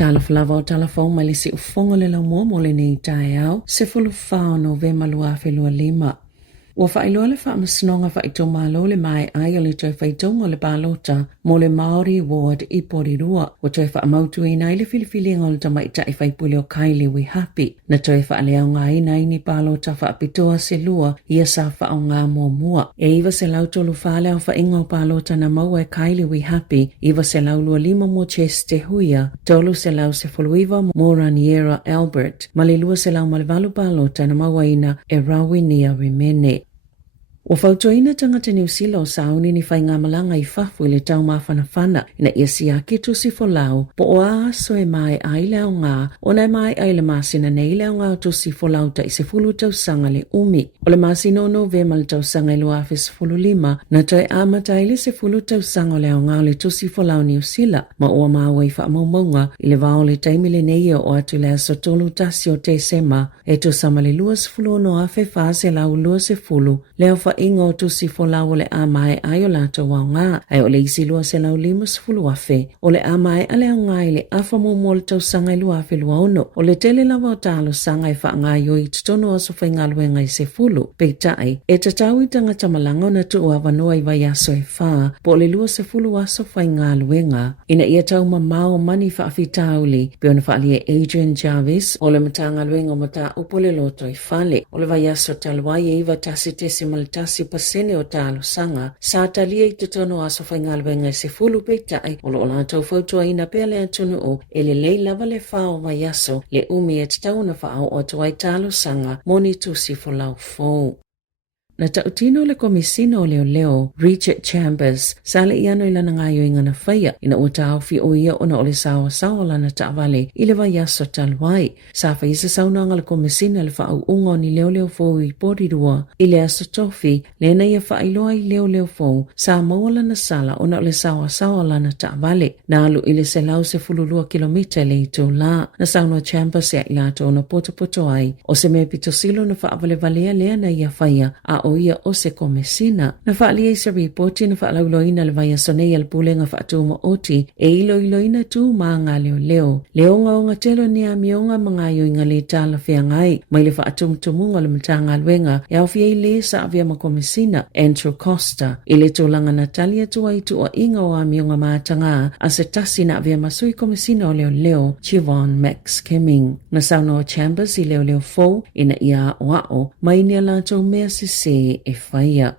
Talaflava o talafong malisi ufonga le lau mo le nei tae au, se fulu whao no ve malua whelua lima. Ua whailoa le wha amasinonga whaito malo le mai ai o le toi whaitonga le balota mo le Māori Ward i Porirua. Ua toi wha amautu i nai le filifili ngol tama i tai whaipule o Kaili We Happy. Na toi wha alea ngā i nai ni balota wha apitoa se lua ia sa wha o ngā mua. E iwa se lau tolu whale au wha ingo balota na maua e Kaili We Happy, iwa se lau lua lima mo Cheste Huia, tolu se lau se fuluiva mo Raniera Albert, malilua se lau malevalu balota na maua ina e Rawinia Rimene. Ua whautoina tangata New Zealand o sauni ni whai ngā malanga i whafu i le tau mawhanawhana ina ia siaki tusi fo lau po o aso e mai ai leo ngā o nei mai ai le masina nei leo ngā tusi fo lau ta i se fulu tau sanga le umi. O le masino no vema le tau sanga i lua se fulu lima na toi amata i le se fulu tau sanga leo ngā le tusi fo lau New Zealand ma ua maua i wha maumaunga i le vao le taimile nei o atu le aso tolu tasi o te sema e tu sama le lua se fulu no afe wha se lau lua se fulu leo wha ingo tusi fo lau le amae ai o lato wau ngā, ai o le isi lua se lau lima sifulu afe, o le amae ale au ngā i le afa mo le tau sanga i lua afe lua ono, o le tele lawa o talo sanga i wha ngā yoi tutono aso whai ngā luenga i se fulu, peitai, e tatau i tangata malanga na tu ua vanua i vai aso e wha, po le lua se fulu aso whai ngā luenga, ina ia tau mamao mani wha afi tauli, pe ona wha alia Adrian Jarvis, o le matanga luenga o mata upole loto i whale, o le vai aso taluai e iwa tasi tesi maltasi pasene o talo sanga, sa talia i tutono aso whai ngā luenga se fulu peitai, o lo la tau fautua ina pele atunu o, e le lei lava le whao vai aso, le umi e tatau na whao o tuai talo sanga, moni tusi fo lau fōu. Na tautino le komisino leo Richard Chambers sale iano ilana ngayo ingana whaia ina ua tauwhi o ia ona o le sawa lana taawale i le vai aso talwai. Sa whaisa saunanga le komisina le whaau ungo ni leo fōu i Porirua i le aso tofi lena ia whaailoa i leo fōu sa mawala na sala ona o le sawa lana taawale na alu i le se lau se fululua kilomita le i tō la na saunua Chambers e ilato ona poto ai o se me pito silo na whaavale valea lea na ia whaia a o ia o se komesina. Na whaalia i sa ripoti na whaalauloina le vai asonei al pulenga whaatuma oti e iloina tu maa ngā leo. Leonga o ngā telo ni a mionga mga yo inga le tala whea ngai mai le whaatumutumunga le matanga alwenga e au fia i le sa avia ma komesina Andrew Costa i le tōlanga Natalia tua i tua inga o a mionga mātanga a se tasi na avia masui komesina o leo Chivon Max Kemming. Na sauna o Chambers i leo fōu ina ia o mai ni ala tau mea se e whaia.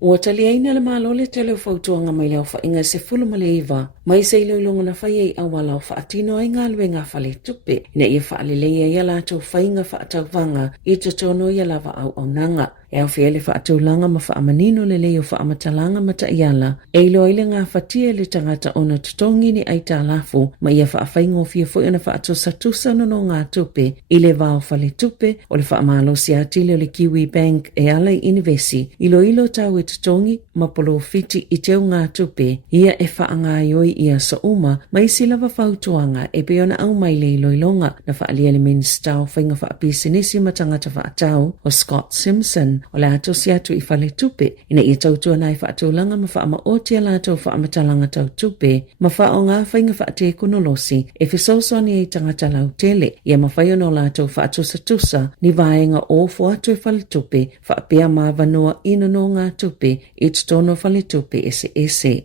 Ua taliaina le malole te leo fautuanga mai leo whainga se fulu maleiva, mai se iloilonga na whaia i awala o whaatino ai ngā luenga whale tupe, ina ia whaaleleia ia lātou whainga whaatauwanga i tutono ia lava au nanga. E au fia le whaatulanga ma whaamanino le leo whaamatalanga mata iala, e ilo ile ngā whatia le tangata ona tutongi ni aita lafu, ma ia whaafaingo fia fwoi na whaatusa no ngā tupe, i le vao whale tupe, o le whaamalo si atile o le Kiwi Bank e ala i Inivesi, ilo tau e tutongi, ma polo fiti i teo ngā tupe, ia e whaangaioi ia sa uma, ma isi lava whautuanga e peona au mai le iloilonga, na whaalia le minister o whainga whaapisinisi ma tangata whaatau, o Scott Simpson, o le ato si atu i whale tupe, ina ia tautua nai whaatulanga ma whaama otia lato whaamatalanga tau tupe, ma wha o ngā whainga whaate kunolosi, e whisosoni e tangata lau tele, ia ma whaiono lato whaatusa ni vaenga o fuatu e whale tupe, whaapea ma vanua ino no ngā tupe, i tutono whale tupe ese.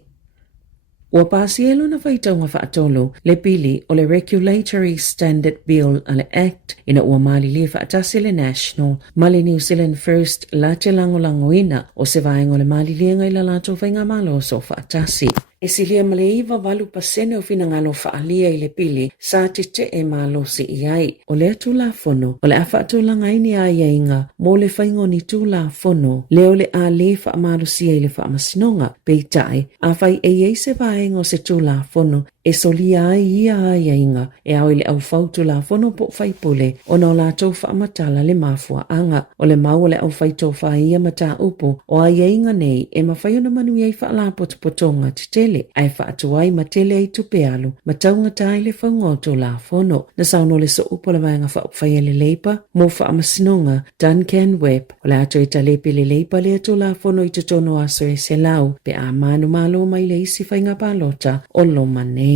Ua pasielo na whaitaunga whaatolo le pili o le Regulatory Standard Bill ale Act ina ua mali lia whaatasi le National mali New Zealand First la te langolangoina o se vaenga o le mali lia ngai la lato whainga malo so whaatasi. E silia maleiva valu pasene o fina ngalo whaalia i le pili sa te e malo si iai. O le atu la fono, o le afa atu langaini a iainga, mo le whaingo ni tu la fono, leo le a le wha amalo si i le wha amasinonga, peitai, a whai e se vaenga o se tu la fono, e solia ai ia a iainga, e au le au fautu la fono po whaipule, o na o la tau wha amatala le mafua anga, o le mau le au whaitau wha ia mata upo, o a iainga nei, e mawhaiona manu iai wha la potonga te tele, ai whaatuai ma tele ai tupe alu, ma taunga tai le whaungoto la fono, na sauno le so upo le vanga whaupwhai le leipa, mo wha amasinonga, Duncan Webb, o le ato i talepe le leipa le ato la fono i tutono aso e se lau, pe a manu malo mai le isi whainga palota, o lo manei.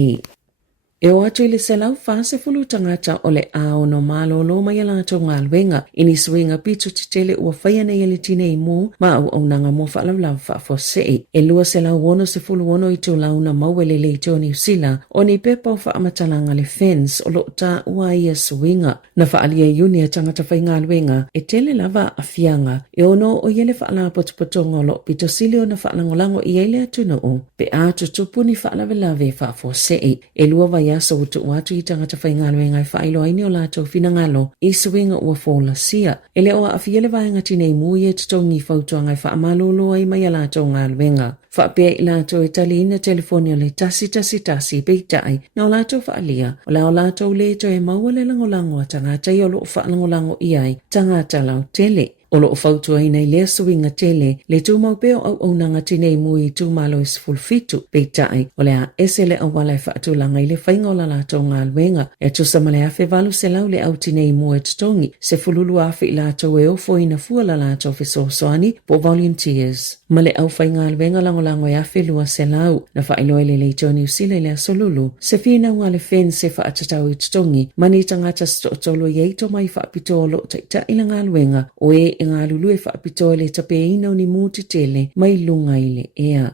E o atu le selau fase fulu tangata o le ao no malolo mai ala tau ngā luenga. Ini suinga pitu titele ua whaia nei ele tine i mū ma au nanga mo whaalaulau whaafosei. E lua selau wono se fulu wono i tū launa mauele le i tōni usila o ni pepa o whaamatanga le fence o lo ta ua ia suinga. Na whaalia iunia tangata whai ngā luenga e tele lava a fianga. E ono o iele whaala potopotonga lo pito sili o na whaalangolango i ele atuna o. Pe atu tupu ni whaalawelave whaafosei. E lua vai aso utu watu i tangata whai ngā luenga i whailo aini o lātou finangalo i suinga ua fōla sia. Ele o a fiele vaenga tine i mūie tutongi fautuanga i whaamalolo ai mai a lātou ngā luenga. Whaapea i lātou e tali ina telefonia le tasi peitai na o lātou whaalia o la o lātou le to e maua le langolango a tangata i o lo whaalangolango i ai tangata lau tele. O lo whautua ina i lea suinga tele, le tū maupeo au aunanga tinei mui tū malo is fulfitu peitai, o lea esele au walai whaatulanga i le whainga o la lātou ngā luenga, e tusama le awhi walu se lau le au tinei mua tutongi, se fululu awhi i lātou e ofo ina fua la lātou fisosoani po volunteers. Ma le au whainga luenga langolango e awhi lua se lau, na whailoe le toni usile le asolulu, se whina ua le fen se whaatatau i tutongi, mani tangata stotolo yeito mai whaapito o lo taita ila ngā luenga, o e ngā lulu e whaapitoa le tape ina ni mūti tele mai lunga i le ea.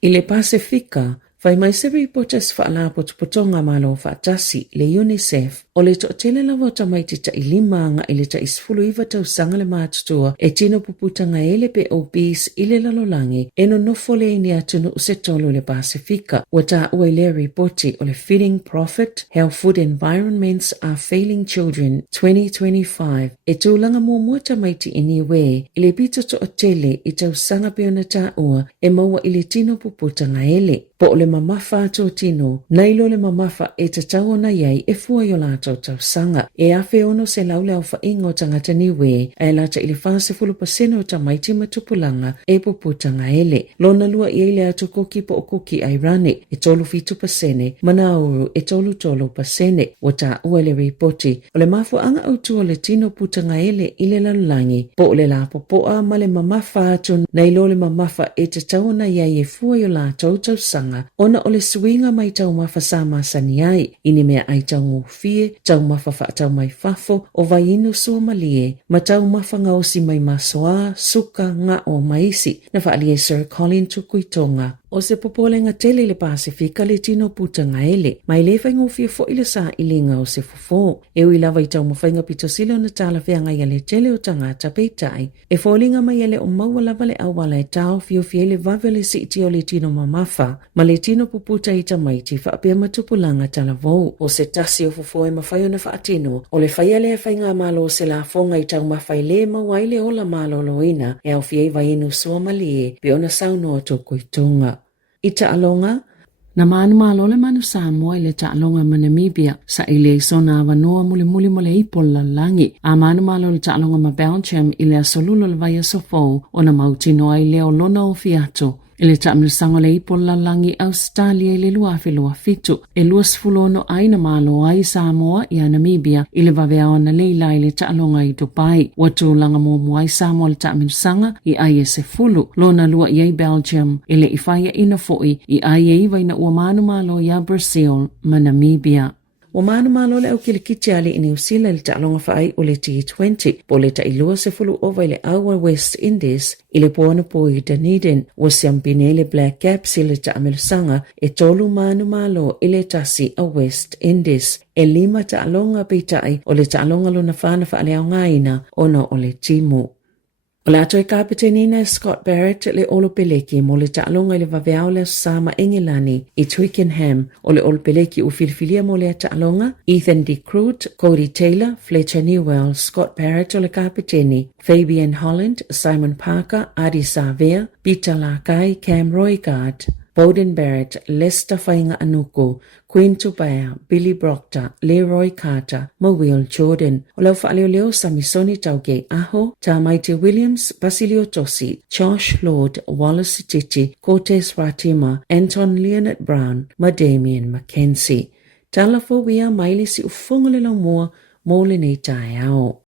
I le Pasifika, whai mai sewe potas whaala potopotonga malo whaatasi le UNICEF o le to'atele lawa tamaiti ta ilimanga i le ta isfulu iwa tau sanga le mātutua e tino puputanga ele pe obese i le lalolangi e no nofo le ini atunu usetolo le Pasifika wa ta ua le ripoti o le Feeding Profit, How Food Environments Are Failing Children 2025 e tūlanga mua tamaiti ini we i le pita to'atele i tau sanga peona ta ua e maua i le tino puputanga ele. Po o le mamafa ato tino, nailo le mamafa e te tau na iai e fua yo lātou tau sanga. E awhi ono se laule au whaingo tangata niwe, e lata i le whase fulu paseno ta maiti matupulanga e puputanga ele. Lona lua i ele ato koki po o koki airane, e tolu fitu pasene, manauru e tolu pasene, wata ua le ripoti. O le mafu anga autua le tino putanga ele i le lalulangi, po o le lapo poa ma le mamafa ato, nailo le mamafa e te tau na iai e fua yo lātou tau sanga. Ona o le suinga mai tau mafa sa masani ai, ini mea ai tau ngofie, tau mafa wha tau mai fafo, o vai inu sua malie, ma tau mafa ngausi mai masoa, suka nga o maisi, na whaalie Sir Colin Tukuitonga. O se popolenga tele le Pasifika le tino putanga ele, mai le whaingo fia fo ile sa ilinga o se fofo. E ui lava i tau mwhainga pito sile o na tala whianga ia le tele o tangata peitai. E fōlinga mai ele o maua lava le awala e tau fio fia le vavele si iti o le tino mamafa, ma le tino puputa i tamaiti whaapea matupulanga tala vau. O se tasi o fofo e mawhai o na whaatino, o le whaia le whainga malo o se la fonga i tau mawhai le mawaile o la malo loina, e au fia i vainu sua malie, pe ona sauno o toko i tonga. I Ta'alonga, na maanu malo le manu Samoa i le Ta'alonga ma Namibia, sa i le sona avanoa muli mo le ipol langi. A maanu malo le Ta'alonga ma Belgium i le asolulo le vai asofou, o na mautinoa i le o lona o fiato. I le taamilisango le ipo lalangi Australia i le luafilua fitu. E luas fulono aina malo ai Samoa i a Namibia i le vaveao na leila i le Ta'alonga i Dubai. Watu langa momu ai Samoa le taamilisanga i ai se fulu. Lona lua i ai Belgium i le ifaya ina foi i ai e iwa ina ua manu malo i a Brazil ma Namibia. O manu malo le au kilikiti ali i New Zealand le Ta'alonga whaai o le T20, po le tailua se fulu ova i le awa West Indies, i le poana po i Dunedin, o siampine le Black Caps i le taamilisanga e tolu manu malo i le tasi a West Indies. E 5 Ta'alonga peitai o le Ta'alonga lona whana whaaleau ngaina ona o le timu. O le ato e kapetenina Scott Barrett le olopeleki mo le Ta'alonga i le vaveao le sama Engilani i Twickenham o le olopeleki u filifilia mo le Ta'alonga Ethan De Groot, Cody Taylor, Fletcher Newell, Scott Barrett o le kapeteni, Fabian Holland, Simon Parker, Adi Savea, Peter Lakai, Cam Roygard, Bowden Barrett, Lester Fainga Anuku, Quinn Tubaya, Billy Proctor, Leroy Carter, Will Jordan, o lau whaaleo Samisoni Tauke Aho, Tamaite Williams, Basilio Tosi, Josh Lord, Wallace Titi, Cortez Ratima, Anton Leonard Brown, Damien Mackenzie. Talafo wia maili si ufongole la mua, mole nei tae ao.